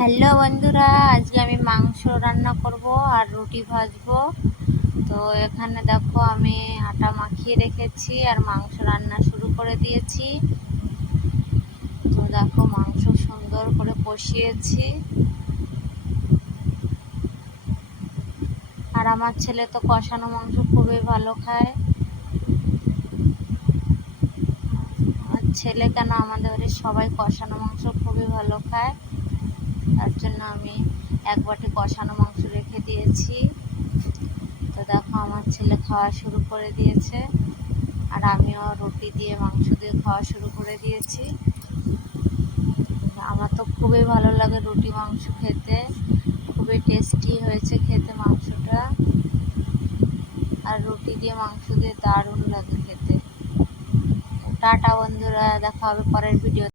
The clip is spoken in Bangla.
হ্যালো বন্ধুরা, আজকে আমি মাংস রান্না করব আর রুটি ভাজবো। তো এখানে দেখো আমি আটা মাখিয়ে রেখেছি আর মাংস রান্না শুরু করে দিয়েছি। তো দেখো মাংস সুন্দর করে কষিয়েছি। আর আমার ছেলে তো কষানো মাংস খুবই ভালো খায়। আমার ছেলে কেন, আমাদের বাড়ির সবাই কষানো মাংস খুবই ভালো খায়। তার জন্য আমি এক বাটি কষানো মাংস রেখে দিয়েছি। তো দেখো আমার ছেলে খাওয়া শুরু করে দিয়েছে আর আমিও রুটি দিয়ে মাংস দিয়ে খাওয়া শুরু করে দিয়েছি। আমার তো খুবই ভালো লাগে রুটি মাংস খেতে, খুবই টেস্টি হয়েছে খেতে মাংসটা। আর রুটি দিয়ে মাংস দিয়ে দারুণ লাগে খেতে। টাটা বন্ধুরা, দেখা হবে পরের ভিডিও।